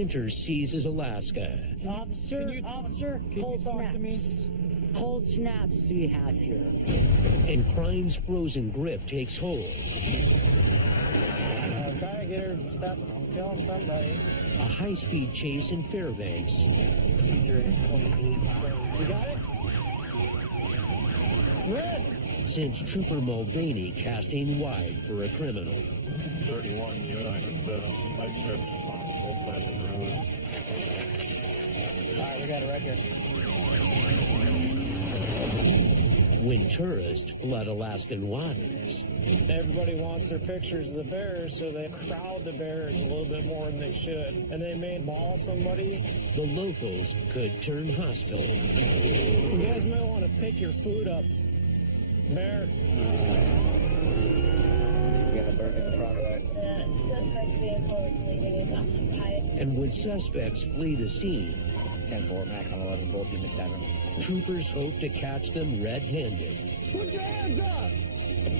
Winter seizes Alaska. Officer, cold snaps. Cold snaps we have here. And crime's frozen grip takes hold. Trying to get her to stop from killing somebody. A high-speed chase in Fairbanks. You got it? Yes! Sends Trooper Mulvaney casting wide for a criminal. 31, you and I can set up bike strips on both sides of the road. All right, we got a record. When tourists flood Alaskan waters. Everybody wants their pictures of the bears, so they crowd the bears a little bit more than they should. And they may maul somebody. The locals could turn hostile. You guys might want to pick your food up. Bear. And when suspects flee the scene, 10-4, Mac on 11, both units 7. troopers hope to catch them red-handed. Put your hands up!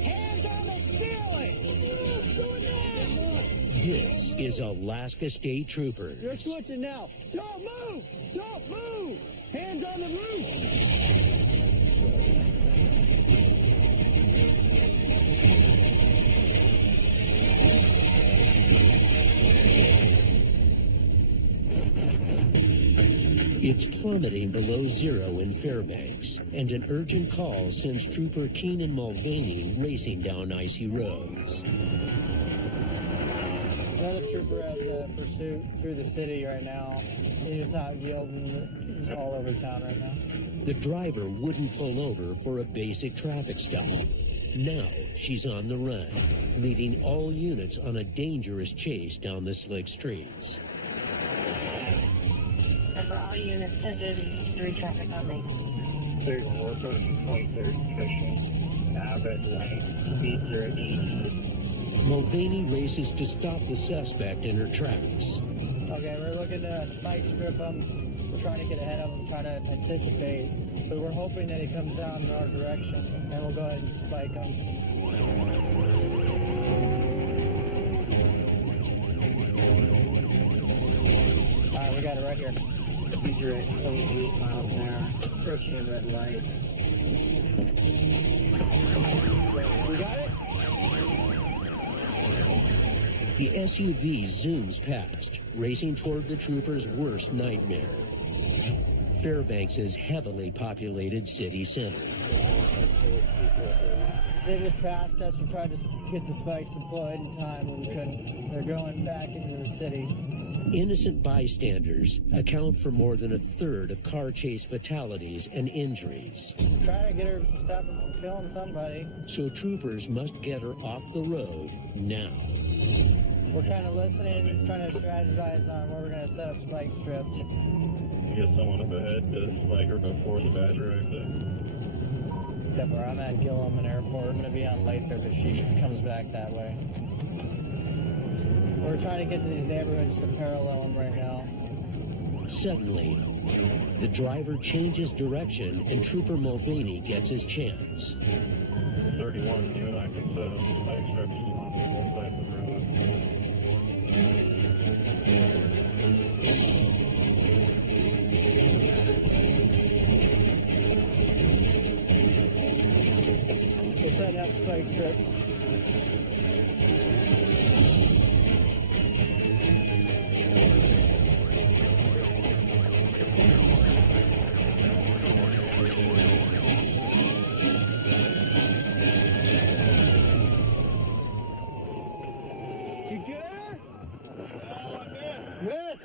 Hands on the ceiling! What's going on? This is Alaska State Troopers. You're switching now. Don't move! Don't move! Hands on the roof! It's plummeting below zero in Fairbanks, and an urgent call sends Trooper Keenan Mulvaney racing down icy roads. Another trooper has a pursuit through the city right now. He's not yielding. He's all over town right now. The driver wouldn't pull over for a basic traffic stop. Now she's on the run, leading all units on a dangerous chase down the slick streets. For all units, 10-3 traffic on me. 34, 23rd section, Abbott Lane, speed 080. Mulvaney races to stop the suspect in her tracks. Okay, we're looking to spike strip him. We're trying to get ahead of him, trying to anticipate. But we're hoping that he comes down in our direction, and we'll go ahead and spike him. All right, we got it right here. You're at 28 miles an hour, approaching a red light. We got it? The SUV zooms past, racing toward the trooper's worst nightmare. Fairbanks' heavily populated city center. They just passed us. We tried to get the spikes deployed in time, but we couldn't. They're going back into the city. Innocent bystanders account for more than a third of car chase fatalities and injuries. Trying to get her to stop her from killing somebody. So troopers must get her off the road now. We're kind of listening, trying to strategize on where we're going to set up spike strips. Get someone up ahead to spike her before the Badger exit. Except where I'm at Gillman Airport. I'm going to be on Lathrop if she comes back that way. We're trying to get to these neighborhoods to parallel them right now. Suddenly, the driver changes direction and Trooper Mulvaney gets his chance. 31, you and I can set up bike strips on both sides of the road. We're setting up spike strips. Did you get her? Miss!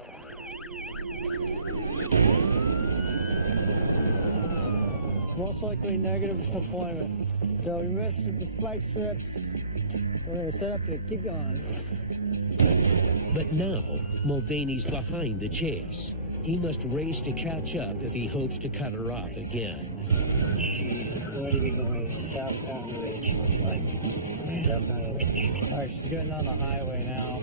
Most likely negative deployment. So we missed with the spike strips. We're going to set up to keep going. But now, Mulvaney's behind the chase. He must race to catch up if he hopes to cut her off again. She's going to be going south down the ridge, most likely. South down the ridge. All right, she's getting on the highway now.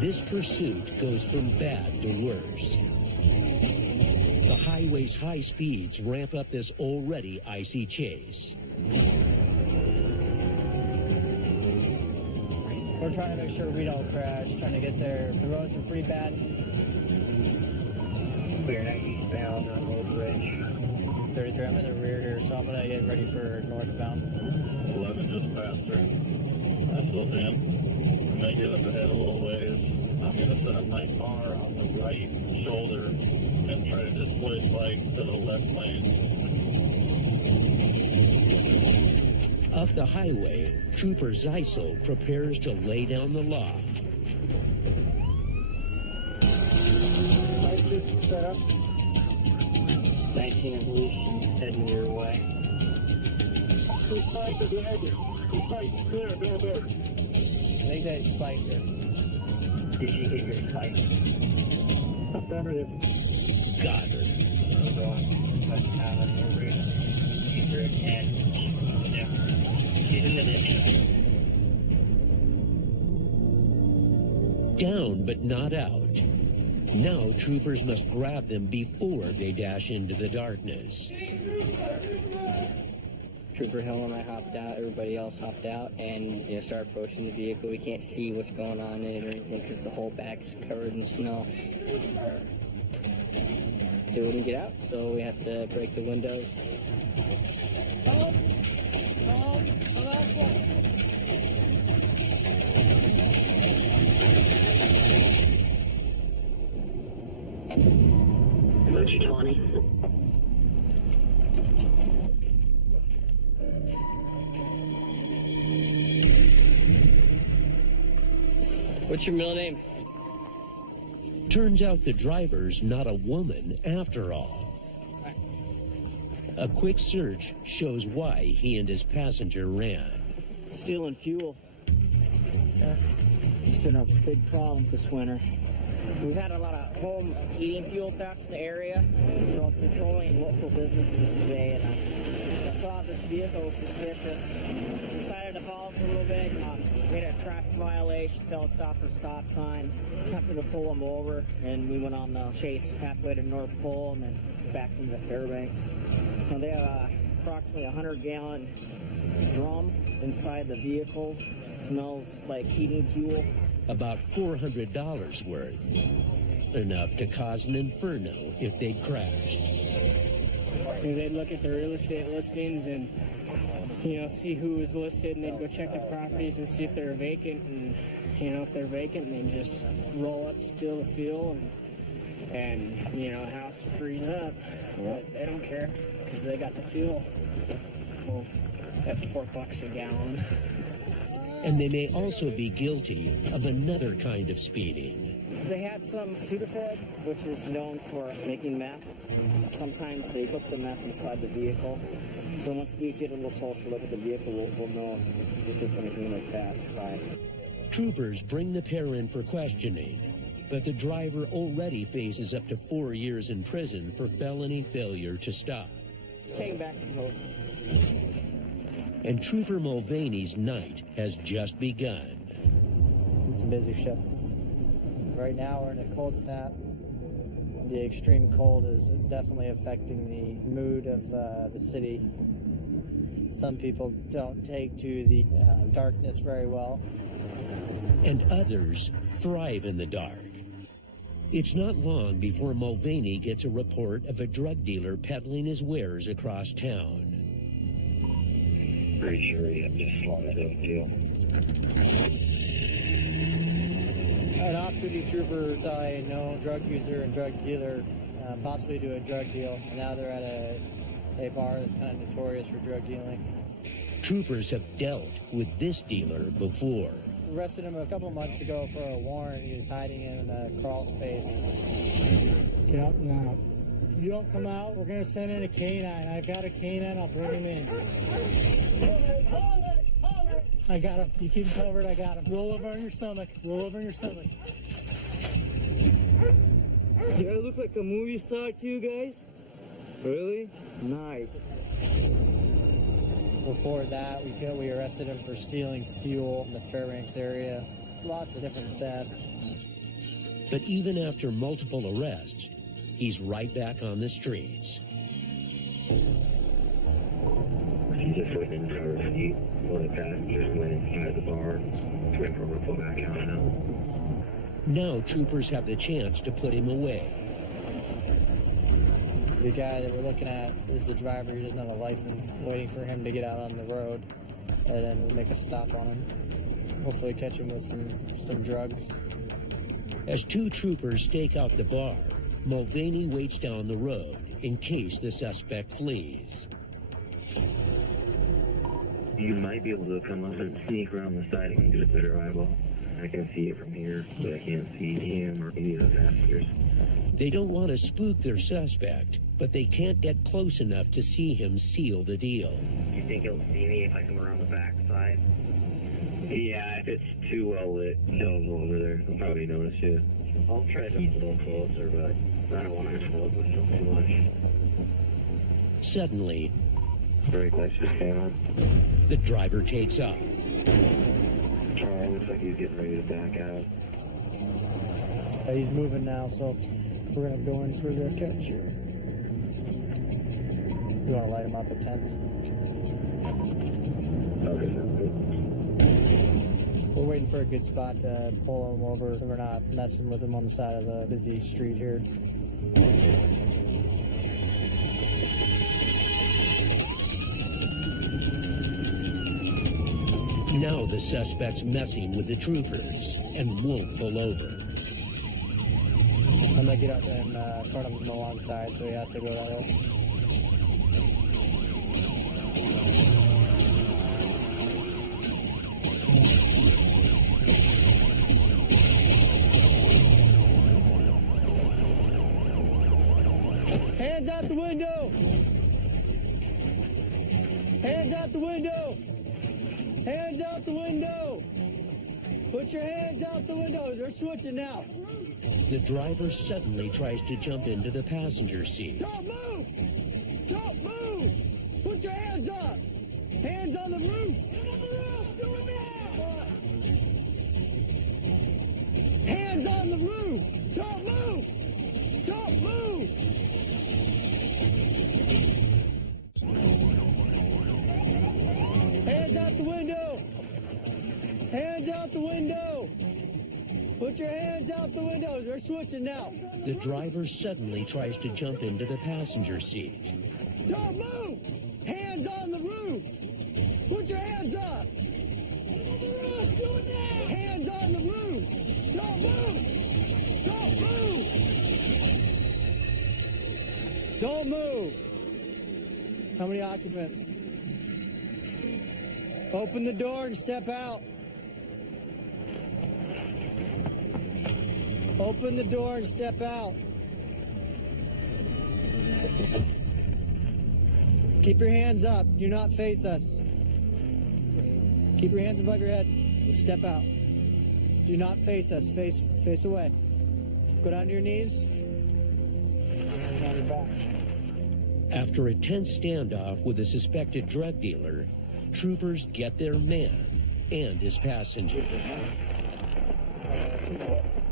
This pursuit goes from bad to worse. The highway's high speeds ramp up this already icy chase. We're trying to make sure we don't crash, trying to get there. The roads are pretty bad. Clearing out eastbound on Old Bridge. 33, I'm in the rear here, so I'm gonna get ready for northbound. 11 just passed her. I still think I may get up ahead a little ways. I'm going to set up my car on the right shoulder and try to displace bike to the left lane. Up the highway, Trooper Zeisel prepares to lay down the law. Set up. 19 Evolution heading your way. Clear, go. I think they spiked her. Did you hit your spike? Affirmative. Got her. I'm going westbound on Old Bridge. Keep her at 10. Yeah. She's in the ditch. Down but not out. Now troopers must grab them before they dash into the darkness. Trooper Hill and I hopped out, everybody else hopped out, and start approaching the vehicle. We can't see what's going on in it or anything because the whole back is covered in snow. So we wouldn't get out, so we have to break the windows. Emergency 20. What's your middle name? Turns out the driver's not a woman after all. A quick search shows why he and his passenger ran. Stealing fuel. It's been a big problem this winter. We've had a lot of home heating fuel thefts in the area, so I was patrolling local businesses today, and I saw this vehicle was suspicious. Decided to follow for a little bit, made a traffic violation, fell stop for stop sign, attempted to pull him over, and we went on the chase halfway to North Pole and then back into Fairbanks. Now they have approximately 100-gallon drum inside the vehicle. It smells like heating fuel. About $400 worth. Enough to cause an inferno if they'd crashed. They'd look at the real estate listings and, see who was listed, and they'd go check the properties and see if they're vacant. And, if they're vacant, they'd just roll up, steal the fuel, and the house will freeze up. But they don't care because they got the fuel. Well, at $4 a gallon. And they may also be guilty of another kind of speeding. They had some Sudafed, which is known for making meth. Sometimes they put the meth inside the vehicle. So once we get a little closer look at the vehicle, we'll know if there's anything like that inside. Troopers bring the pair in for questioning, but the driver already faces up to 4 years in prison for felony failure to stop. Let's take him back to the coast. And Trooper Mulvaney's night has just begun. It's a busy shift. Right now we're in a cold snap. The extreme cold is definitely affecting the mood of the city. Some people don't take to the darkness very well. And others thrive in the dark. It's not long before Mulvaney gets a report of a drug dealer peddling his wares across town. Pretty sure you have just slung a dope deal. An off-duty trooper saw a known drug user and drug dealer possibly do a drug deal. And now they're at a bar that's kind of notorious for drug dealing. Troopers have dealt with this dealer before. Arrested him a couple months ago for a warrant. He was hiding in a crawl space. Get out now. If you don't come out, we're going to send in a canine. I've got a canine. I'll bring him in. I got him. You keep him covered. I got him. Roll over on your stomach. Roll over on your stomach. Do I look like a movie star to you guys? Really? Nice. Before that, we arrested him for stealing fuel in the Fairbanks area. Lots of different thefts. But even after multiple arrests, he's right back on the streets. Just waiting in front of you. One of the passengers went inside the bar. Waiting for him to pull back out now. Now troopers have the chance to put him away. The guy that we're looking at is the driver. He doesn't have a license. Waiting for him to get out on the road, and then we'll make a stop on him. Hopefully catch him with some drugs. As two troopers stake out the bar, Mulvaney waits down the road in case the suspect flees. You might be able to come up and sneak around the side and get a better eyeball. I can see it from here, but I can't see him or any of the passengers. They don't want to spook their suspect, but they can't get close enough to see him seal the deal. Do you think he'll see me if I come around the back side? Yeah, if it's too well lit, he'll go over there. He'll probably notice you. I'll try to get a little closer, but I don't want to explode with him too much. Suddenly, brake lights just came on. the driver takes off. Charlie looks like he's getting ready to back out. He's moving now, so we're going to go in for the catch here. You want to light him up at 10? Okay, sounds good. We're waiting for a good spot to pull him over so we're not messing with him on the side of the busy street here. Now the suspect's messing with the troopers and won't pull over. I'm going to get up in front of him alongside, so he has to go that way. Hands out the window! Hands out the window! Hands out the window! Put your hands out the window. They're switching now. The driver suddenly tries to jump into the passenger seat. Don't move! Don't move! Put your hands up! Hands on the roof! Hands on the roof! Don't move! Don't move! Hands out the window! Hands out the window! Put your hands out the windows. They're switching now. The driver suddenly tries to jump into the passenger seat. Don't move! Hands on the roof! Put your hands up! Hands on the roof! Don't move! Don't move! Don't move! How many occupants? Open the door and step out. Open the door and step out. Keep your hands up. Do not face us. Keep your hands above your head. Step out. Do not face us. Face away. Go down to your knees. Hands on your back. After a tense standoff with a suspected drug dealer, troopers get their man and his passenger.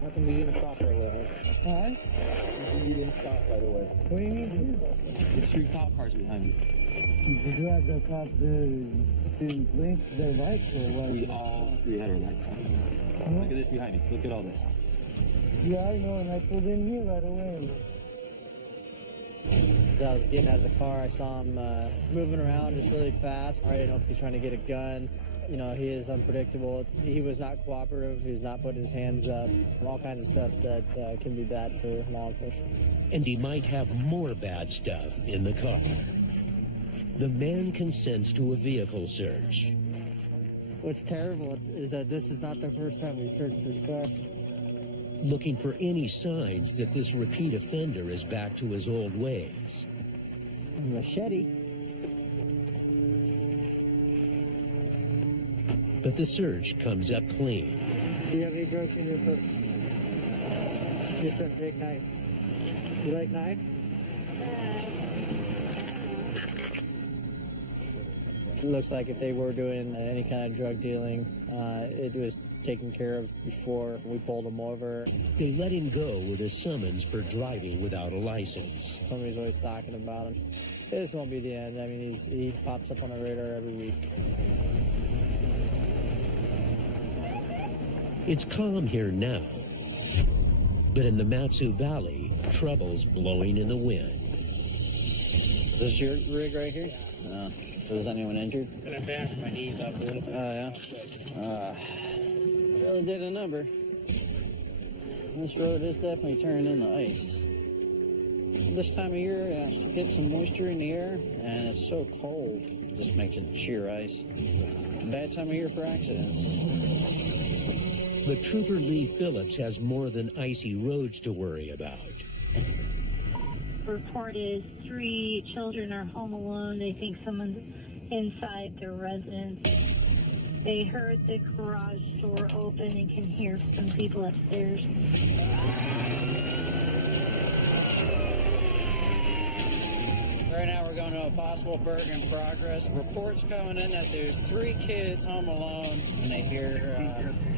How come you didn't stop right away? Huh? You didn't stop right away. What do you mean? There's 3 cop cars behind you. The cops didn't blink their lights or what? We all 3 had our lights on. Look at this behind me. Look at all this. Yeah, I know, and I pulled in here right away. As I was getting out of the car, I saw him moving around just really fast. I didn't know if he was trying to get a gun. You know, he is unpredictable. He was not cooperative. He was not putting his hands up. All kinds of stuff that can be bad for law enforcement. And he might have more bad stuff in the car. The man consents to a vehicle search. What's terrible is that this is not the first time we searched this car. Looking for any signs that this repeat offender is back to his old ways. A machete. But the search comes up clean. Do you have any drugs in your purse? Just a big knife. You like knives? It looks like if they were doing any kind of drug dealing, it was taken care of before we pulled them over. They let him go with a summons for driving without a license. Somebody's always talking about him. This won't be the end. I mean, he pops up on the radar every week. It's calm here now, but in the Matsu Valley, trouble's blowing in the wind. Is this your rig right here? Was anyone injured? Gonna bash my knees up a little bit. Oh, yeah. Really did a number. This road is definitely turned into ice. This time of year, get some moisture in the air, and it's so cold, it just makes it sheer ice. Bad time of year for accidents. But Trooper Lee Phillips has more than icy roads to worry about. Report is 3 children are home alone. They think someone's inside their residence. They heard the garage door open and can hear some people upstairs. Right now we're going to a possible burglary in progress. Reports coming in that there's 3 kids home alone and they hear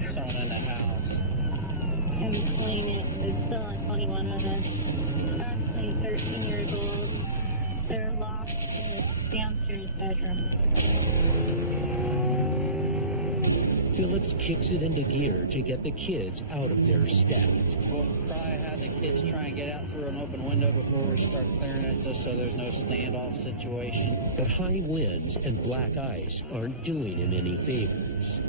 someone in the house. I'm explaining it. There's still on 21 of them. Actually 13 years old. They're locked in the downstairs bedroom. Phillips kicks it into gear to get the kids out of their stat. We'll probably have the kids try and get out through an open window before we start clearing it, just so there's no standoff situation. But high winds and black ice aren't doing him any favors.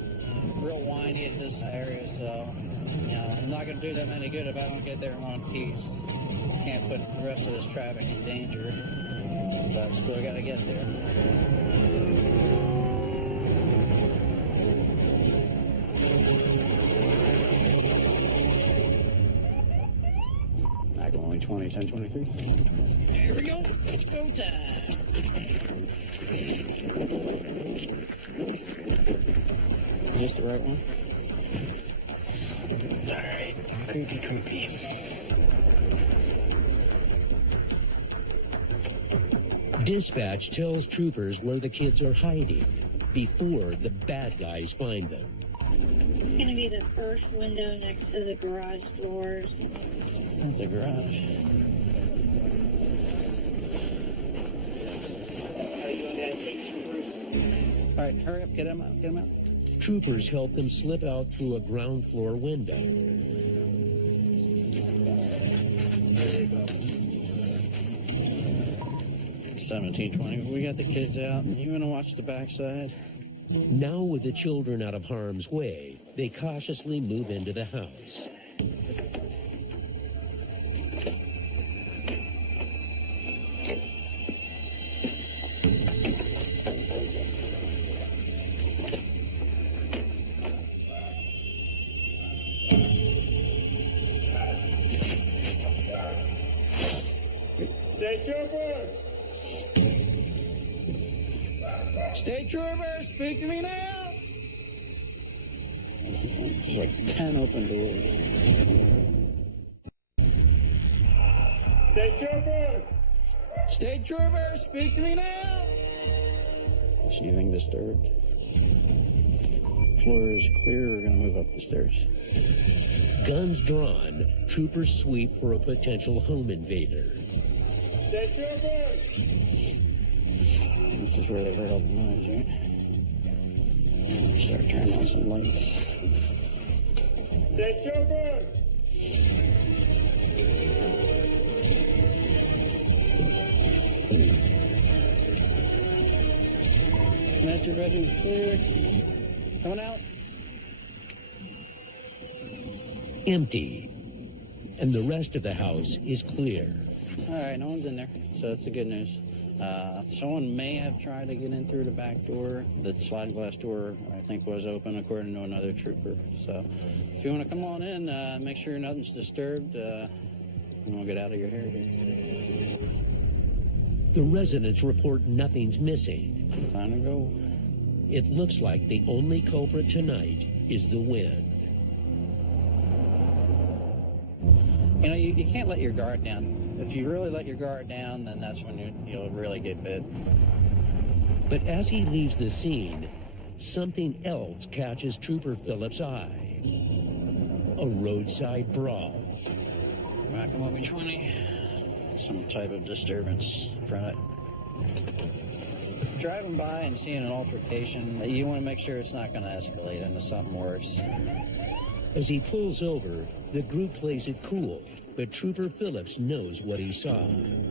Real windy in this area, so I'm not going to do that many good if I don't get there in one piece. Can't put the rest of this traffic in danger, but still got to get there. Only 20, 10, 23. Here we go. It's go time. Just the right one? All right. Creepy. Dispatch tells troopers where the kids are hiding before the bad guys find them. It's going to be the first window next to the garage doors. That's a garage. All right, hurry up, get him out. Troopers help them slip out through a ground floor window. 1720. We got the kids out. You want to watch the backside? Now with the children out of harm's way, they cautiously move into the house. State Trooper! State Trooper, speak to me now! There's like 10 open doors. State Trooper! State Trooper, speak to me now! Is anything disturbed? Floor is clear, we're gonna move up the stairs. Guns drawn, troopers sweep for a potential home invader. State Trooper! This is where they heard all the noise, right? Start turning on some lights. State Trooper! Master bedroom clear. Coming out. Empty. And the rest of the house is clear. All right, no one's in there, so that's the good news. Someone may have tried to get in through the back door. The sliding glass door, I think, was open, according to another trooper. So if you want to come on in, make sure nothing's disturbed, and we'll get out of your hair here. The residents report nothing's missing. Time to go. It looks like the only culprit tonight is the wind. You know, you can't let your guard down. If you really let your guard down, then that's when you'll really get bit. But as he leaves the scene, something else catches Trooper Phillips' eye. A roadside brawl. Rockin' with me 20. Some type of disturbance from it. Driving by and seeing an altercation, you want to make sure it's not going to escalate into something worse. As he pulls over, the group plays it cool, but Trooper Phillips knows what he saw.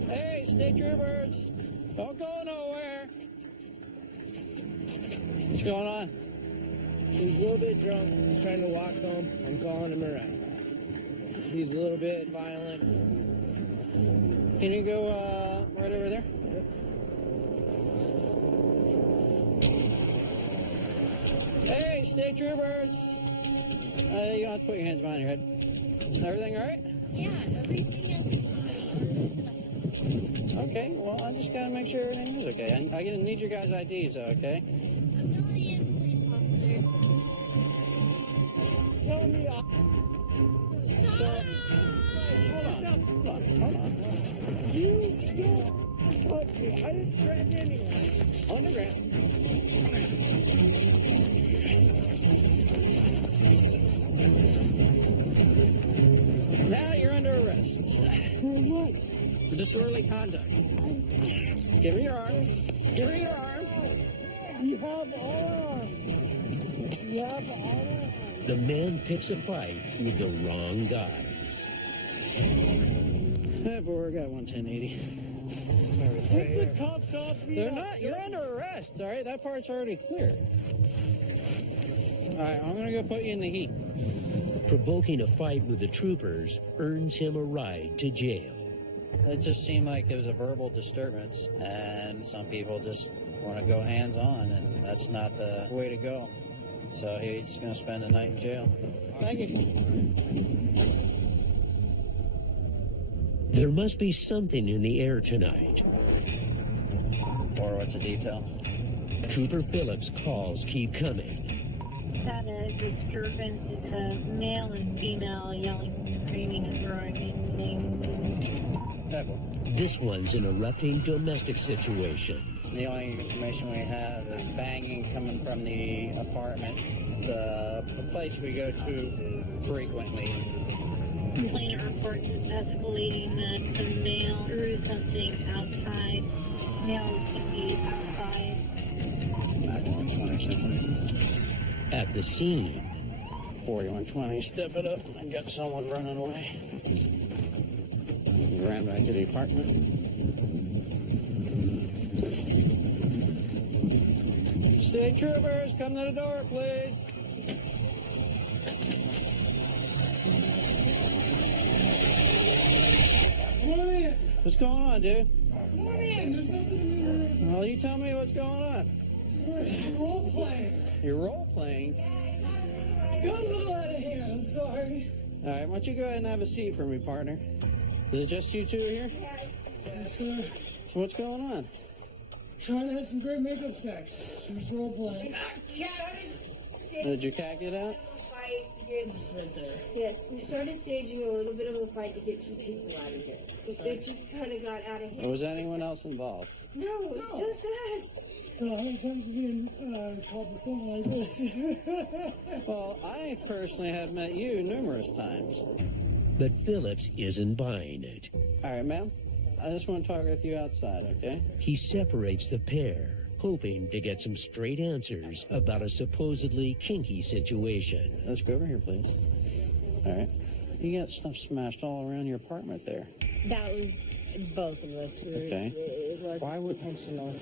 Hey, state troopers! Don't go nowhere. What's going on? He's a little bit drunk. He's trying to walk home. I'm calling him around. He's a little bit violent. Can you go right over there? Hey, state troopers! You don't have to put your hands behind your head. Everything all right? Yeah, everything is fine. Okay, well, I just gotta make sure everything is okay. I'm gonna need your guys' IDs, though, okay? A million police officers. Tell me So, hold on. you don't touch me. I didn't threaten anyone. On the ground. Now you're under arrest. For what? For disorderly conduct. Give me your arm. Give me your arm. You have arms. You have arms. The man picks a fight with the wrong guys. That boy got 11080. Take the cuffs off me. They're not. You're under arrest. All right, that part's already clear. All right, I'm gonna go put you in the heat. Provoking a fight with the troopers earns him a ride to jail. It just seemed like it was a verbal disturbance, and some people just want to go hands-on, and that's not the way to go. So he's going to spend the night in jail. Thank you. There must be something in the air tonight. Or what's the details? Trooper Phillips' calls keep coming. Had a disturbance. It's a male and female yelling, screaming, and throwing anything. This one's an erupting domestic situation. The only information we have is banging coming from the apartment. It's a place we go to frequently. Complainant report is escalating that the male threw something outside. Male can be outside. At the scene, 4120, step it up. I got someone running away. Ran back to the apartment. State troopers, come to the door, please. Come in. What's going on, dude? Come in. There's nothing. Well, you tell me what's going on. Role playing. You're role playing? Got a little out of hand. I'm sorry. All right, why don't you go ahead and have a seat for me, partner? Is it just you two here? Yes, sir. So what's going on? Trying to have some great makeup sex. She was role playing. Did your cat get out? Right there. Yes, we started staging a little bit of a fight to get some people out of here. It just kind of got out of hand. Was anyone else involved? No, it was just us. So how many times have you been called to something like this? Well, I personally have met you numerous times. but Phillips isn't buying it. All right, ma'am. I just want to talk with you outside, okay? He separates the pair, hoping to get some straight answers about a supposedly kinky situation. Let's go over here, please. All right. You got stuff smashed all around your apartment there. That was both of us. Okay. It was intentional,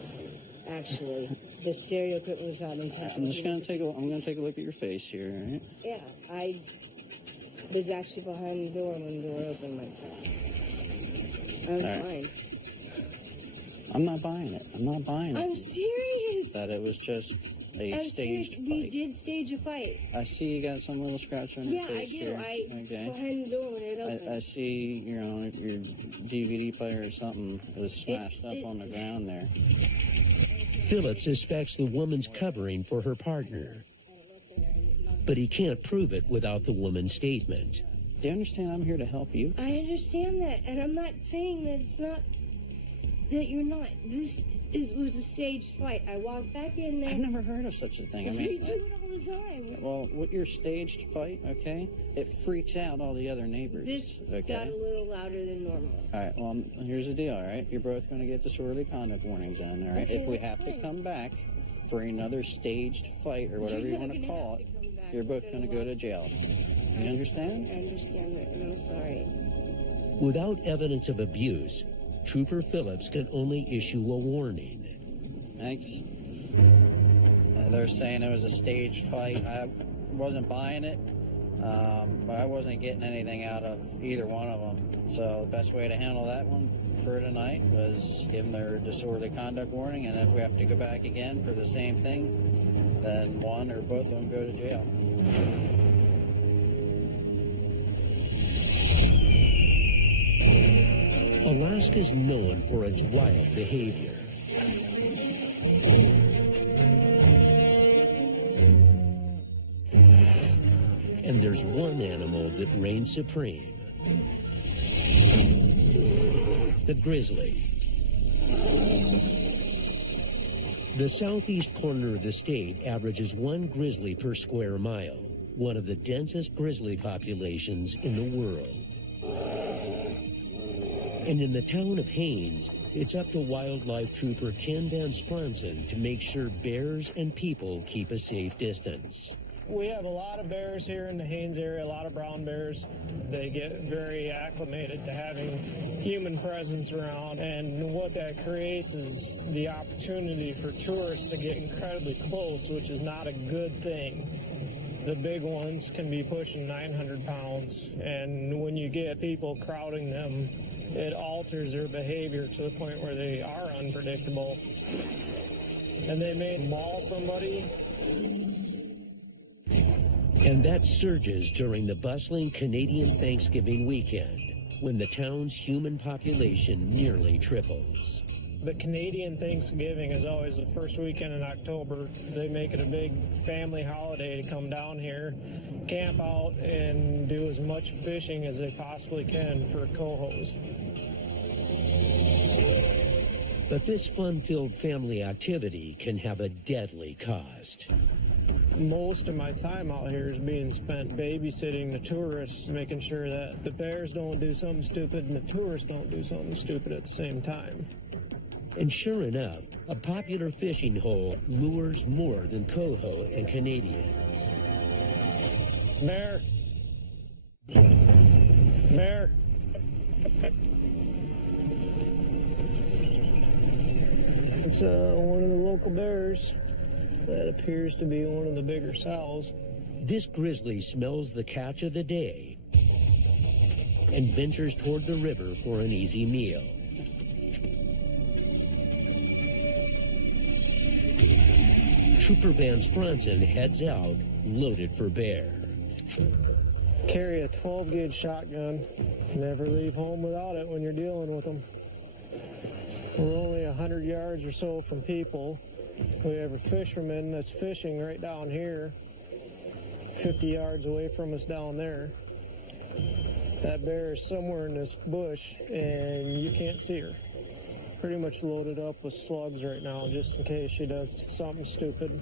actually. The stereo equipment was not intentional. I'm just going to take a look at your face here, all right? Yeah, I was actually behind the door when the door opened like that. I was fine. I'm not buying it. I'm serious. That it was just a staged fight. We did stage a fight. I see you got some little scratch on your face here. Yeah, I do. Okay. Behind the door when it opened. I see, your DVD player or something was smashed up on the ground there. Phillips suspects the woman's covering for her partner, but he can't prove it without the woman's statement. Do you understand I'm here to help you? I understand that, and I'm not saying that it's not, that you're not. This was a staged fight. I walked back in there. I've never heard of such a thing. I mean, we do it all the time. Well, with your staged fight, okay, it freaks out all the other neighbors. This got a little louder than normal. All right, well, here's the deal, all right? You're both going to get disorderly conduct warnings then, all right? Okay, if we have to come back for another staged fight or whatever you want to call it, you're both going to go to jail. You understand? I understand that, and I'm sorry. Without evidence of abuse, Trooper Phillips can only issue a warning. Thanks. They're saying it was a staged fight. I wasn't buying it, but I wasn't getting anything out of either one of them. So the best way to handle that one for tonight was give them their disorderly conduct warning, and if we have to go back again for the same thing, then one or both of them go to jail. Alaska's known for its wild behavior. And there's one animal that reigns supreme. The grizzly. The southeast corner of the state averages one grizzly per square mile, one of the densest grizzly populations in the world. And in the town of Haines, it's up to wildlife trooper Ken Van Spronsen to make sure bears and people keep a safe distance. We have a lot of bears here in the Haines area, a lot of brown bears. They get very acclimated to having human presence around, and what that creates is the opportunity for tourists to get incredibly close, which is not a good thing. The big ones can be pushing 900 pounds, and when you get people crowding them, it alters their behavior to the point where they are unpredictable. And they may maul somebody. And that surges during the bustling Canadian Thanksgiving weekend, when the town's human population nearly triples. The Canadian Thanksgiving is always the first weekend in October. They make it a big family holiday to come down here, camp out, and do as much fishing as they possibly can for cohos. But this fun-filled family activity can have a deadly cost. Most of my time out here is being spent babysitting the tourists, making sure that the bears don't do something stupid and the tourists don't do something stupid at the same time. And sure enough, a popular fishing hole lures more than coho and Canadians. Bear. Bear. It's one of the local bears. That appears to be one of the bigger sows. This grizzly smells the catch of the day and ventures toward the river for an easy meal. Trooper Van Spronsen heads out, loaded for bear. Carry a 12-gauge shotgun. Never leave home without it when you're dealing with them. We're only 100 yards or so from people. We have a fisherman that's fishing right down here, 50 yards away from us down there. That bear is somewhere in this bush, and you can't see her. Pretty much loaded up with slugs right now, just in case she does something stupid.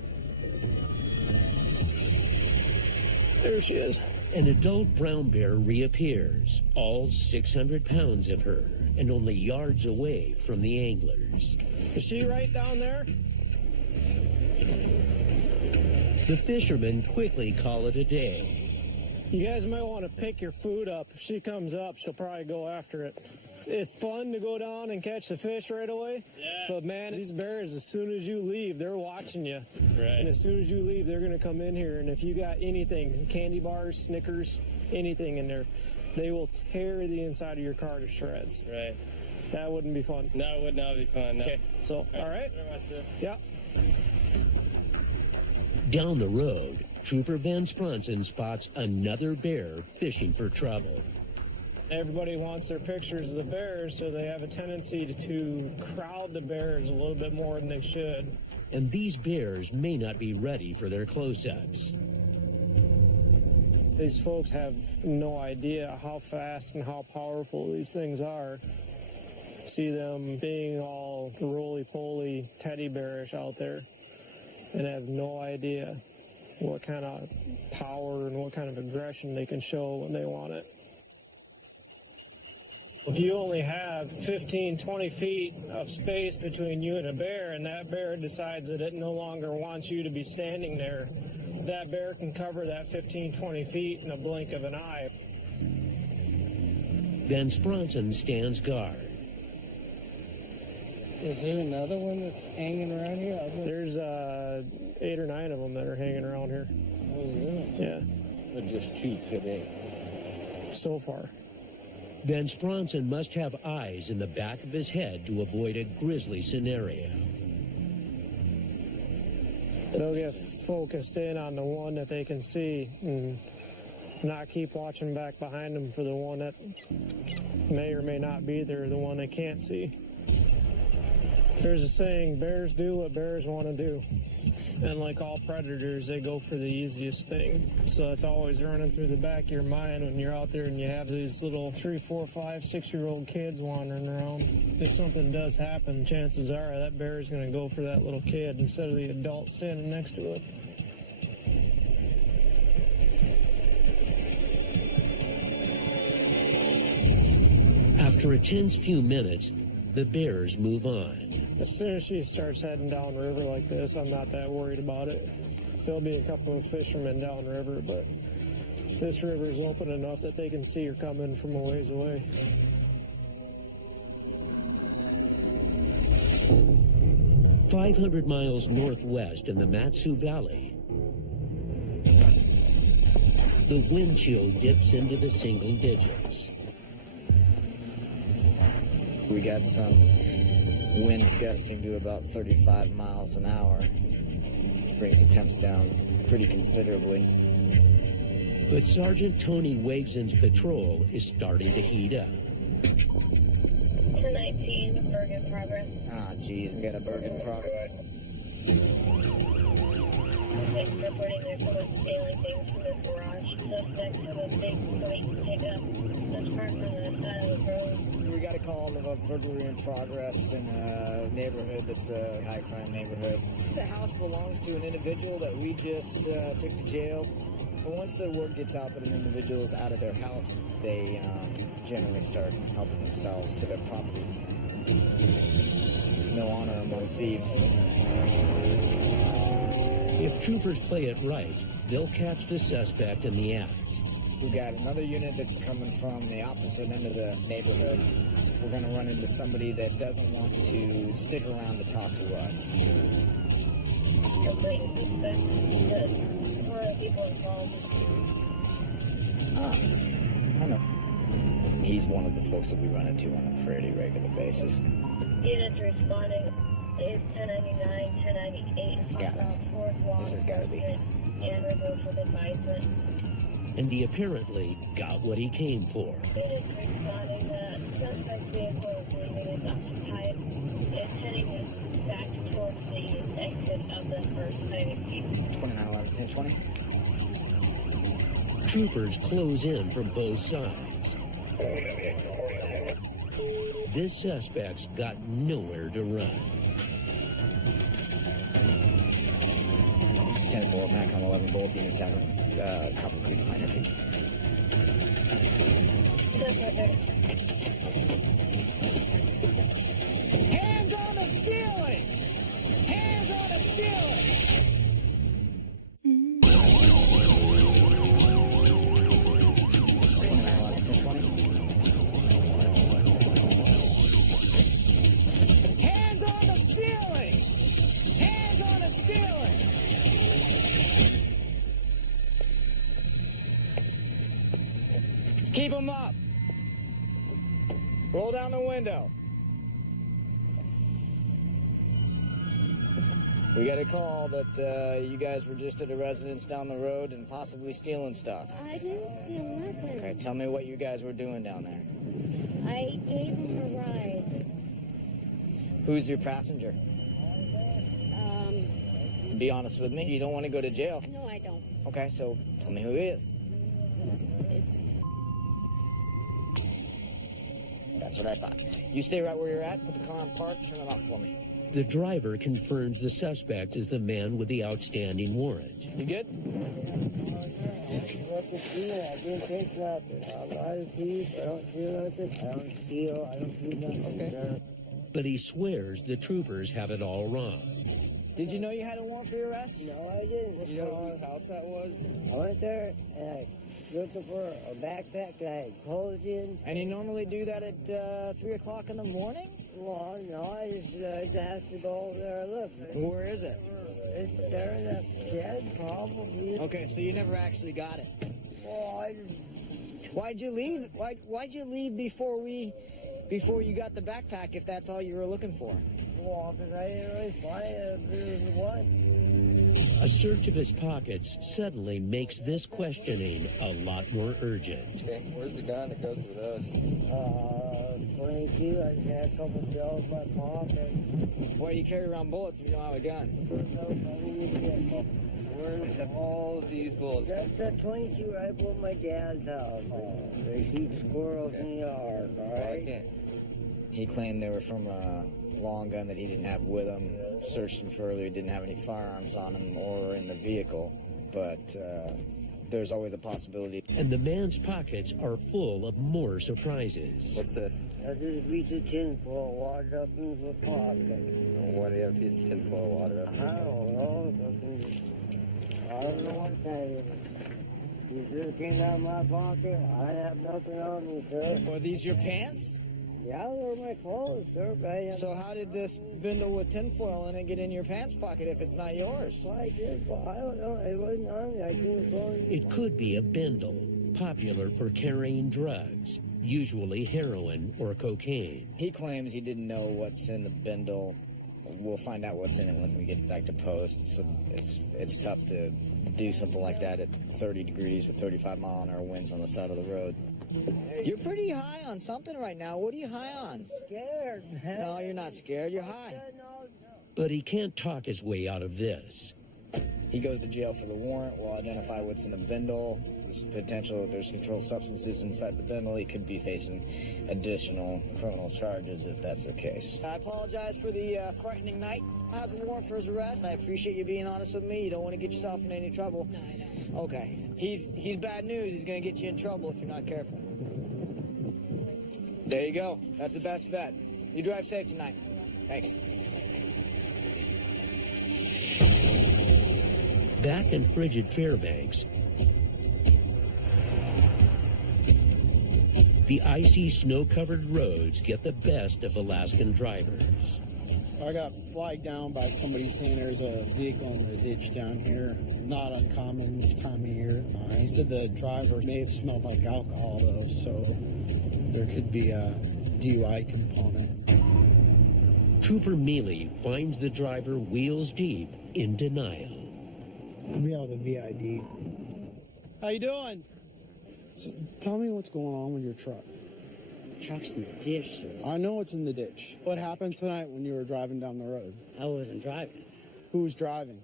There she is. An adult brown bear reappears, all 600 pounds of her, and only yards away from the anglers. Is she right down there? The fishermen quickly call it a day. You guys might want to pick your food up. If she comes up, she'll probably go after it. It's fun to go down and catch the fish right away. Yeah. But man, these bears, as soon as you leave, they're watching you. Right. And as soon as you leave, they're going to come in here. And if you got anything, candy bars, Snickers, anything in there, they will tear the inside of your car to shreds. Right. That wouldn't be fun. No, it would not be fun. No. Okay. So, all right? Yeah. Down the road, Trooper Van Spronsen spots another bear fishing for trouble. Everybody wants their pictures of the bears, so they have a tendency to crowd the bears a little bit more than they should. And these bears may not be ready for their close-ups. These folks have no idea how fast and how powerful these things are. See them being all roly-poly, teddy bearish out there, and have no idea what kind of power and what kind of aggression they can show when they want it. If you only have 15, 20 feet of space between you and a bear, and that bear decides that it no longer wants you to be standing there, that bear can cover that 15, 20 feet in a blink of an eye. Van Spronsen stands guard. Is there another one that's hanging around here? There's 8 or 9 of them that are hanging around here. Oh, really? Yeah. But just 2 today. So far. Ben Spronson must have eyes in the back of his head to avoid a grisly scenario. They'll get focused in on the one that they can see and not keep watching back behind them for the one that may or may not be there, the one they can't see. There's a saying, bears do what bears want to do. And like all predators, they go for the easiest thing. So it's always running through the back of your mind when you're out there and you have these little 3, 4, 5, 6-year-old kids wandering around. If something does happen, chances are that bear is going to go for that little kid instead of the adult standing next to it. After a tense few minutes, the bears move on. As soon as she starts heading downriver like this, I'm not that worried about it. There'll be a couple of fishermen downriver, but this river is open enough that they can see her coming from a ways away. "500 miles northwest in the Matsu Valley, the wind chill dips into the single digits. We got some winds gusting to about 35 miles an hour, which brings the temps down pretty considerably. But Sergeant Tony Wagson's patrol is starting to heat up. 219, Bergen progress. Ah, geez, we got a Bergen progress. Reporting there's someone stealing things from this garage. Suspects have a big white pickup that's parked on the side of the road. We got a call of a burglary in progress in a neighborhood that's a high-crime neighborhood. The house belongs to an individual that we just took to jail. But once the word gets out that an individual is out of their house, they generally start helping themselves to their property. There's no honor among thieves. If troopers play it right, they'll catch the suspect in the act. We got another unit that's coming from the opposite end of the neighborhood. We're going to run into somebody that doesn't want to stick around to talk to us. I know. He's one of the folks that we run into on a pretty regular basis. Units responding. It's 1099, 1098. Got it. This has got to be. And remote with advisement. And he apparently got what he came for. Units responding that suspect vehicle is leaving its occupied. It's heading back towards the exit of the first hiding. 2911, 1020. Troopers close in from both sides. This suspect's got nowhere to run. 10-4, MACOM 11, both units have Copper Creek behind their feet. Hands on the ceiling! Hands on the ceiling! Hands on the ceiling! Hands on the ceiling! Keep them up. Roll down the window. We got a call that you guys were just at a residence down the road and possibly stealing stuff. I didn't steal nothing. Okay, tell me what you guys were doing down there. I gave him a ride. Who's your passenger? Be honest with me. You don't want to go to jail. No, I don't. Okay, so tell me who he is. It's That's what I thought. You stay right where you're at, put the car in park, turn it off for me. The driver confirms the suspect is the man with the outstanding warrant. You good? I didn't take nothing. I'm not a thief. I don't steal nothing. I don't steal. I don't do nothing. Okay. But he swears the troopers have it all wrong. Did you know you had a warrant for your arrest? No, I didn't. You know whose house that was? I went there and I looking for a backpack that I had clothes in. And you normally do that at 3 o'clock in the morning? Well, no, I just have to go over there and look. Where is it? It's there in that shed, probably. Okay, so you never actually got it. Well, I just... Why'd you leave? Why'd you leave before you got the backpack if that's all you were looking for? Well, because I didn't really find it if there was one. A search of his pockets suddenly makes this questioning a lot more urgent. Okay, where's the gun that goes with us? 22, I just had a couple shells in my pocket. Why do you carry around bullets if you don't have a gun? Where's all of these bullets? That's the 22 rifle at my dad's house. They keep squirrels in the yard, alright? He claimed they were from a long gun that he didn't have with him. Searched him further, he didn't have any firearms on him or in the vehicle, but there's always a possibility. And the man's pockets are full of more surprises. What's this? That's just a piece of tinfoil wadded up in the pocket. Why do you have a piece of tinfoil wadded up? I don't know. I don't know what that is. You just came out of my pocket. I have nothing on me, sir. Are these your pants? Yeah, they're my clothes, sir. So how did this bindle with tinfoil in it get in your pants pocket if it's not yours? I did, but I don't know. It wasn't on me. I couldn't go in. It could be a bindle, popular for carrying drugs, usually heroin or cocaine. He claims he didn't know what's in the bindle. We'll find out what's in it when we get back to post. So it's tough to do something like that at 30 degrees with 35-mile-an-hour winds on the side of the road. You're pretty high on something right now. What are you high on? Scared, man. No, you're not scared. You're high. But he can't talk his way out of this. He goes to jail for the warrant. We'll identify what's in the bindle. There's potential that there's controlled substances inside the bindle. He could be facing additional criminal charges if that's the case. I apologize for the frightening night. Has a warrant for his arrest. I appreciate you being honest with me. You don't want to get yourself in any trouble. No, I don't. Okay. He's bad news. He's going to get you in trouble if you're not careful. There you go. That's the best bet. You drive safe tonight. Thanks. Back in frigid Fairbanks, the icy, snow-covered roads get the best of Alaskan drivers. I got flagged down by somebody saying there's a vehicle in the ditch down here. Not uncommon this time of year. He said the driver may have smelled like alcohol, though, so there could be a DUI component. Trooper Mealy finds the driver wheels deep in denial. We have the VID. How you doing? So, tell me what's going on with your truck. The truck's in the ditch, sir. I know it's in the ditch. What happened tonight when you were driving down the road? I wasn't driving. Who was driving?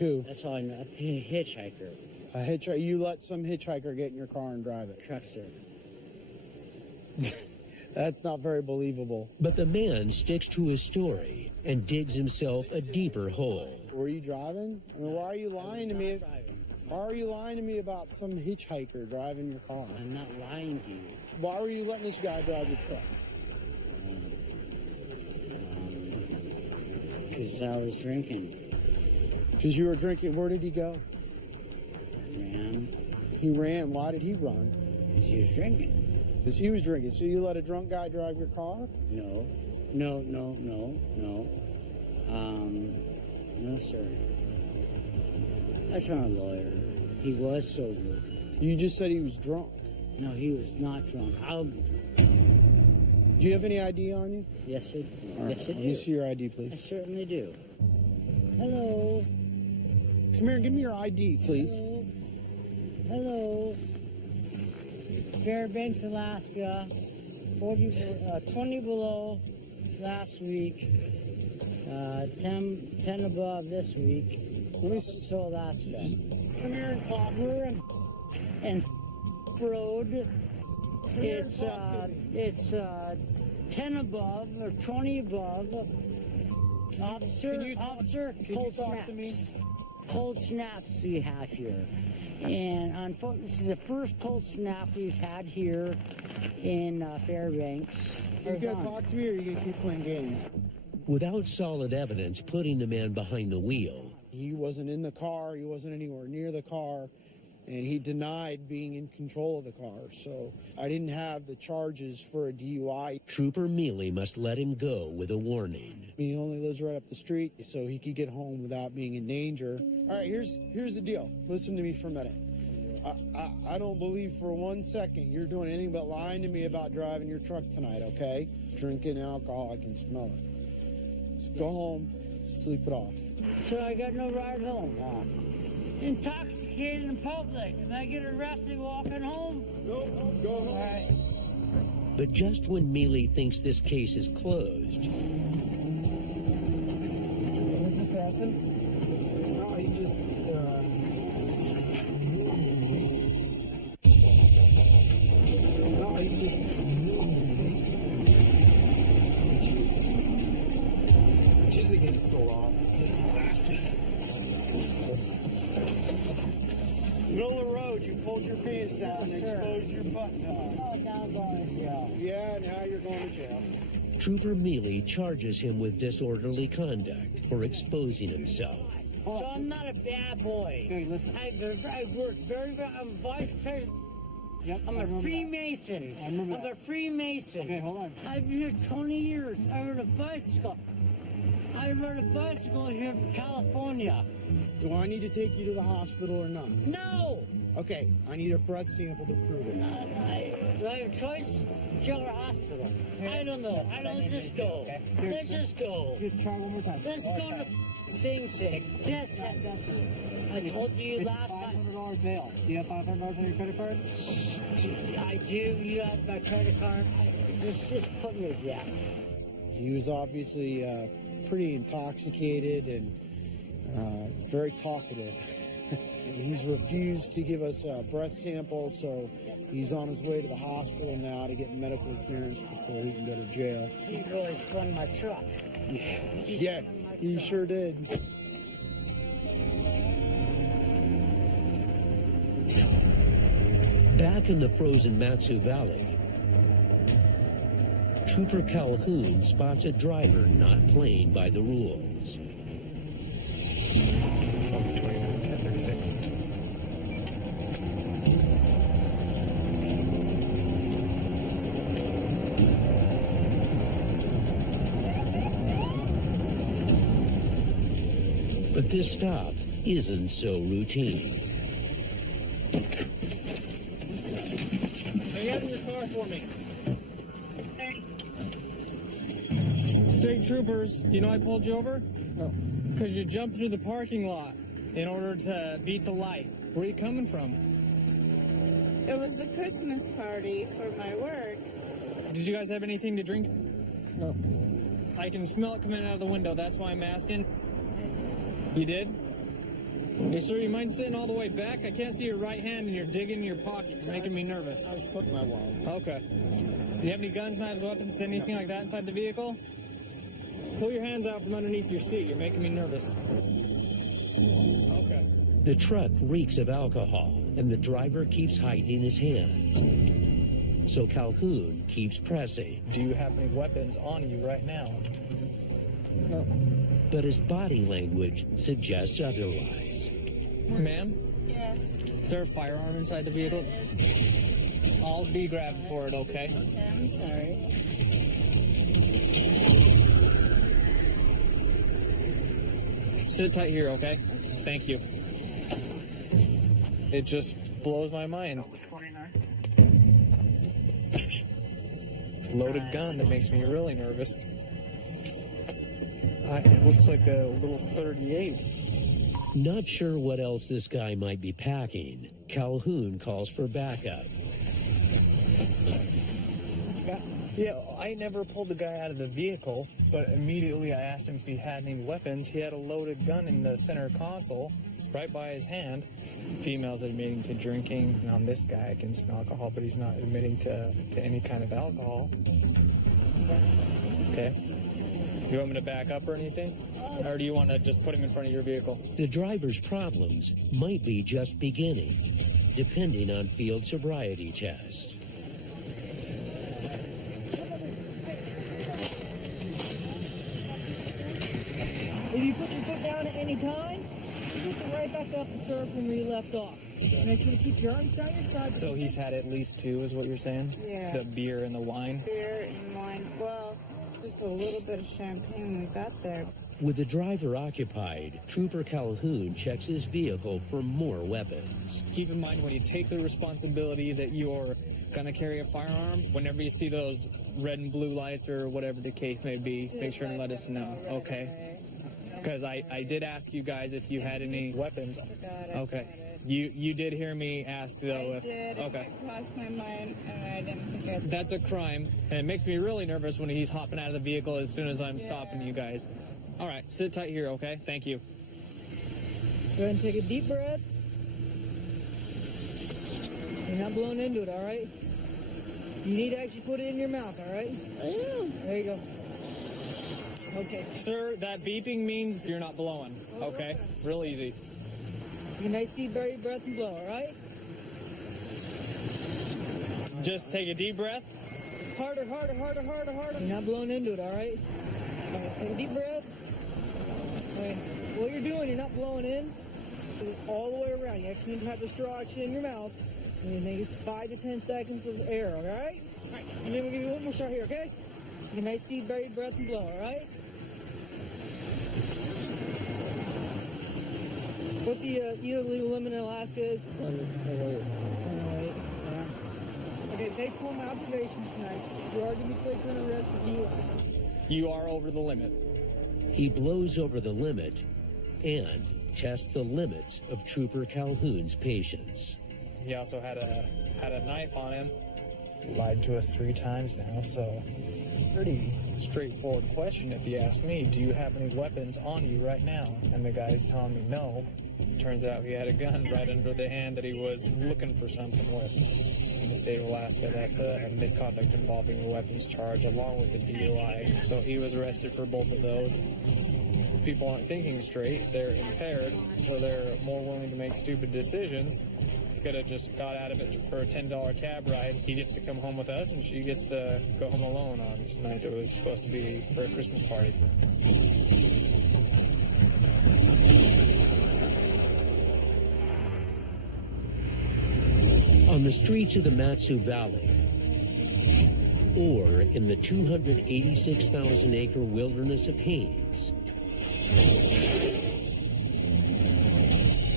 Who? That's all I know. A hitchhiker. A hitchhiker? You let some hitchhiker get in your car and drive it? Truck, sir. That's not very believable. But the man sticks to his story and digs himself a deeper hole. Were you driving? I mean, why are you lying to me? Why are you lying to me about some hitchhiker driving your car? I'm not lying to you. Why were you letting this guy drive your truck? Because I was drinking. Because you were drinking. Where did he go? Ran. He ran. Why did he run? Because he was drinking. Because he was drinking. So you let a drunk guy drive your car? No. No, sir. That's not a lawyer. He was sober. You just said he was drunk. No, he was not drunk. I'll be drunk. Do you have any ID on you? Yes, I do. Right, Yes, I do. let me see your ID, I please. certainly do. Hello. Come here and give me your ID, please. Hello. Fairbanks, Alaska. 20 below last week. 10 above this week. So Alaska. Come here and talk. We're in road. It's 10 above or 20 above. Officer, cold snaps. Cold snaps we have here. And unfortunately, this is the first cold snap we've had here in Fairbanks. Are you going to talk to me or are you going to keep playing games? Without solid evidence putting the man behind the wheel, He wasn't in the car. He wasn't anywhere near the car. And he denied being in control of the car. So I didn't have the charges for a DUI. Trooper Mealy must let him go with a warning. He only lives right up the street, so he could get home without being in danger. All right, here's the deal. Listen to me for a minute. I don't believe for 1 second you're doing anything but lying to me about driving your truck tonight, okay? Drinking alcohol, I can smell it. So go home, sleep it off. So I got no ride home, huh? Intoxicated in public. Can I get arrested walking home? Nope, go home. All right. But just when Mealy thinks this case is closed, What just happened? No, he just, No, he just, She's against the law. Middle of the road, you pulled your pants down and exposed your butt to us. Oh, now I'm going to jail. Yeah, now you're going to jail. Trooper Mealy charges him with disorderly conduct for exposing himself. So I'm not a bad boy. Hey, listen. I work very, I'm vice president. Yep, I'm a Freemason. I'm a Freemason. Okay, hold on. I've been here 20 years. I rode a bicycle. Here in California. Do I need to take you to the hospital or not? No! Okay, I need a breath sample to prove it. Do I have a choice? Jail or hospital? I don't know. Let's just go. Let's just go. Just try one more time. Let's go to Sing Sing. Yes, I told you last time. $500 bail. Do you have $500 on your credit card? I do. You have my credit card. Just put me to death. He was obviously pretty intoxicated and very talkative. He's refused to give us a breath sample, so he's on his way to the hospital now to get medical clearance before he can go to jail. He really spun my truck. Yeah, he sure did. Back in the frozen Matsu Valley, Trooper Calhoun spots a driver not playing by the rules. But this stop isn't so routine. Hey, get in your car for me. State troopers, do you know I pulled you over? No. Because you jumped through the parking lot in order to beat the light. Where are you coming from? It was the Christmas party for my work. Did you guys have anything to drink? No. I can smell it coming out of the window. That's why I'm asking. You did? Hey, sir, you mind sitting all the way back? I can't see your right hand and you're digging in your pocket. You're making me nervous. I was putting my wallet. Okay. Do you have any guns, knives, weapons, anything like that inside the vehicle? Pull your hands out from underneath your seat. You're making me nervous. Okay. The truck reeks of alcohol, and the driver keeps hiding his hands. So Calhoun keeps pressing. Do you have any weapons on you right now? No. But his body language suggests otherwise. Ma'am? Yeah. Is there a firearm inside the vehicle? I'll be grabbing for it, okay? Yeah, I'm sorry. Sit tight here, okay? Thank you. It just blows my mind. Loaded gun that makes me really nervous. It looks like a little 38. Not sure what else this guy might be packing, Calhoun calls for backup. Yeah, I never pulled the guy out of the vehicle, but immediately I asked him if he had any weapons. He had a loaded gun in the center console, right by his hand. Females admitting to drinking. And on this guy, I can smell alcohol, but he's not admitting to any kind of alcohol. Okay. You want me to back up or anything? Or do you want to just put him in front of your vehicle? The driver's problems might be just beginning, depending on field sobriety tests. Will you put your foot down at any time? Pick it right back up and serve from where you left off. Make sure to keep your arms down your side. So he's had at least two, is what you're saying? Yeah. The beer and the wine? Beer and wine. Well, just a little bit of champagne we got there. With the driver occupied, Trooper Calhoun checks his vehicle for more weapons. Keep in mind when you take the responsibility that you're going to carry a firearm, whenever you see those red and blue lights or whatever the case may be, make sure and let us know, okay? Because I did ask you guys if you had any weapons. Okay. You did hear me ask, though. I did. Okay. It crossed my mind, and I didn't think I... That's a crime, and it makes me really nervous when he's hopping out of the vehicle as soon as I'm stopping you guys. All right, sit tight here, okay? Thank you. Go ahead and take a deep breath. You're not blowing into it, all right? You need to actually put it in your mouth, all right? There you go. Okay. Sir, that beeping means you're not blowing, okay? Real easy. Take a nice deep breath and blow, all right? Just take a deep breath. Harder, harder, harder, harder, harder. You're not blowing into it, all right? Take a deep breath. Okay. What you're doing, you're not blowing in. All the way around. You actually need to have the straw actually in your mouth. And you think it's 5 to 10 seconds of air, all right? All right. And then we'll give you one more shot here, okay? Take a nice deep breath and blow, all right? What's the legal limit in Alaska is? 108. Okay, based on my observations tonight, you are to be placed under arrest for DUI. You are over the limit. He blows over the limit and tests the limits of Trooper Calhoun's patience. He also had a knife on him. Lied to us 3 times now, so pretty straightforward question if you ask me. Do you have any weapons on you right now? And the guy's telling me no. Turns out he had a gun right under the hand that he was looking for something with. In the state of Alaska, that's a misconduct involving a weapons charge along with the DUI. So he was arrested for both of those. People aren't thinking straight, they're impaired, so they're more willing to make stupid decisions. He could have just got out of it for a $10 cab ride. He gets to come home with us, and she gets to go home alone on this night that was supposed to be for a Christmas party. On the streets of the Matsu Valley, or in the 286,000-acre wilderness of Haines,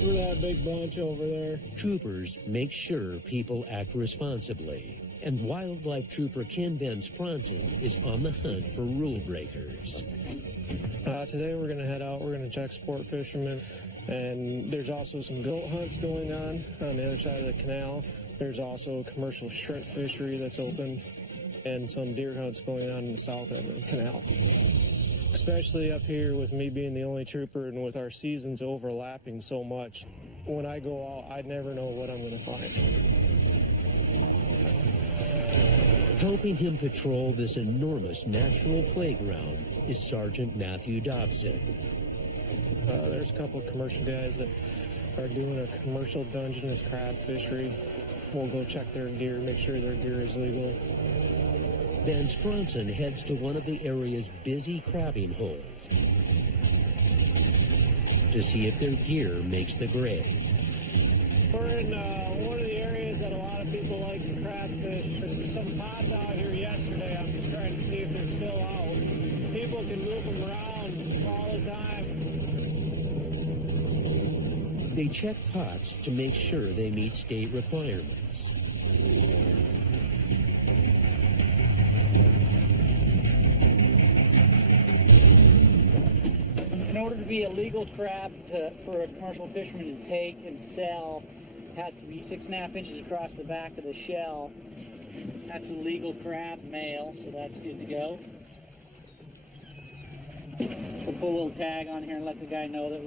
Look at that big bunch over there. troopers make sure people act responsibly, and wildlife trooper Ken Van Spronten is on the hunt for rule breakers. Today we're going to head out. We're going to check sport fishermen, and there's also some goat hunts going on the other side of the canal. There's also a commercial shrimp fishery that's open, and some deer hunts going on in the south end of the canal. Especially up here with me being the only trooper and with our seasons overlapping so much. When I go out, I never know what I'm going to find. Helping him patrol this enormous natural playground is Sergeant Matthew Dobson. There's a couple of commercial guys that are doing a commercial Dungeness crab fishery. We'll go check their gear, make sure their gear is legal. Van Spronten heads to one of the area's busy crabbing holes to see if their gear makes the grade. We're in one of the areas that a lot of people like to crab fish. There's some pots out here yesterday. I'm just trying to see if they're still out. People can move them around all the time. They check pots to make sure they meet state requirements. In order to be a legal crab for a commercial fisherman to take and sell, it has to be 6.5 inches across the back of the shell. That's a legal crab, male, so that's good to go. We'll put a little tag on here and let the guy know that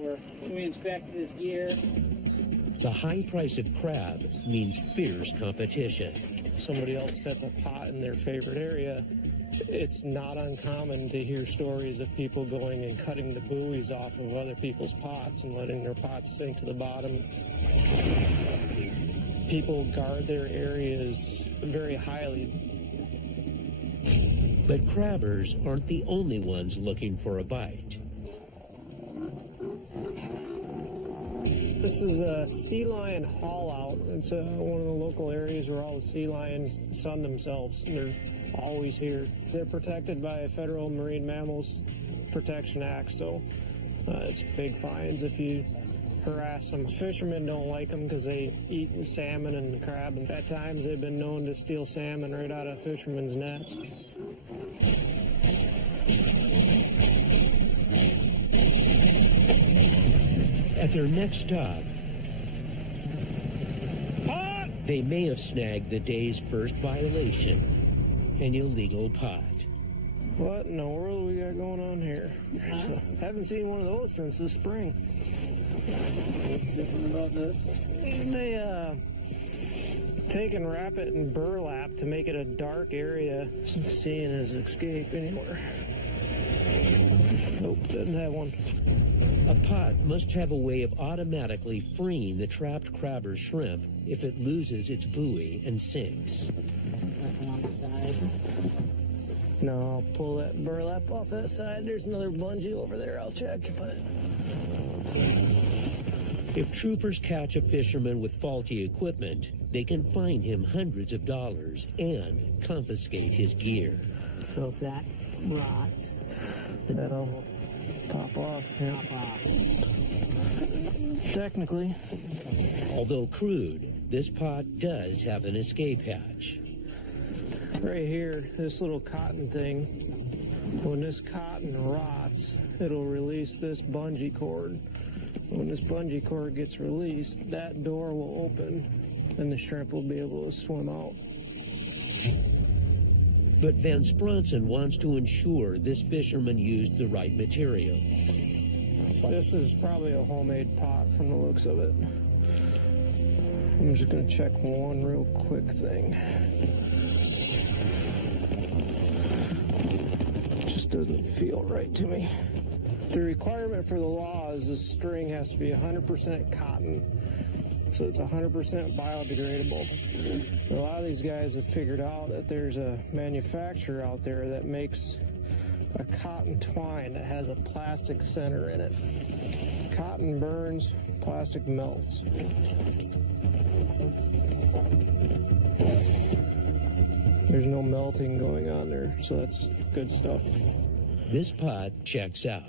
we inspected his gear. The high price of crab means fierce competition. If somebody else sets a pot in their favorite area, it's not uncommon to hear stories of people going and cutting the buoys off of other people's pots and letting their pots sink to the bottom. People guard their areas very highly. But crabbers aren't the only ones looking for a bite. This is a sea lion haul out. It's one of the local areas where all the sea lions sun themselves. They're always here. They're protected by a Federal Marine Mammals Protection Act, so it's big fines if you harass them. Fishermen don't like them because they eat salmon and crab, and at times they've been known to steal salmon right out of fishermen's nets. At their next stop, they may have snagged the day's first violation, an illegal pot. What in the world we got going on here? So, haven't seen one of those since this spring. What's different about this? They take and wrap it in burlap to make it a dark area, seeing his escape anywhere. Nope, doesn't have one. A pot must have a way of automatically freeing the trapped crab or shrimp if it loses its buoy and sinks. Nothing on the side. No, I'll pull that burlap off that side. There's another bungee over there. I'll check, but... If troopers catch a fisherman with faulty equipment, they can fine him hundreds of dollars and confiscate his gear. So if that rots, that'll pop off. Yeah. Pop off. Technically. Although crude, this pot does have an escape hatch. Right here, this little cotton thing, when this cotton rots, it'll release this bungee cord. When this bungee cord gets released, that door will open and the shrimp will be able to swim out. But Van Spronson wants to ensure this fisherman used the right material. This is probably a homemade pot from the looks of it. I'm just going to check one real quick thing. Just doesn't feel right to me. The requirement for the law is this string has to be 100% cotton, so it's 100% biodegradable. A lot of these guys have figured out that there's a manufacturer out there that makes a cotton twine that has a plastic center in it. Cotton burns, plastic melts. There's no melting going on there, so that's good stuff. This pot checks out.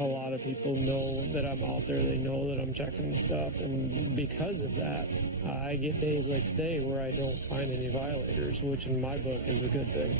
A lot of people know that I'm out there. They know that I'm checking stuff. And because of that, I get days like today where I don't find any violators, which in my book is a good thing.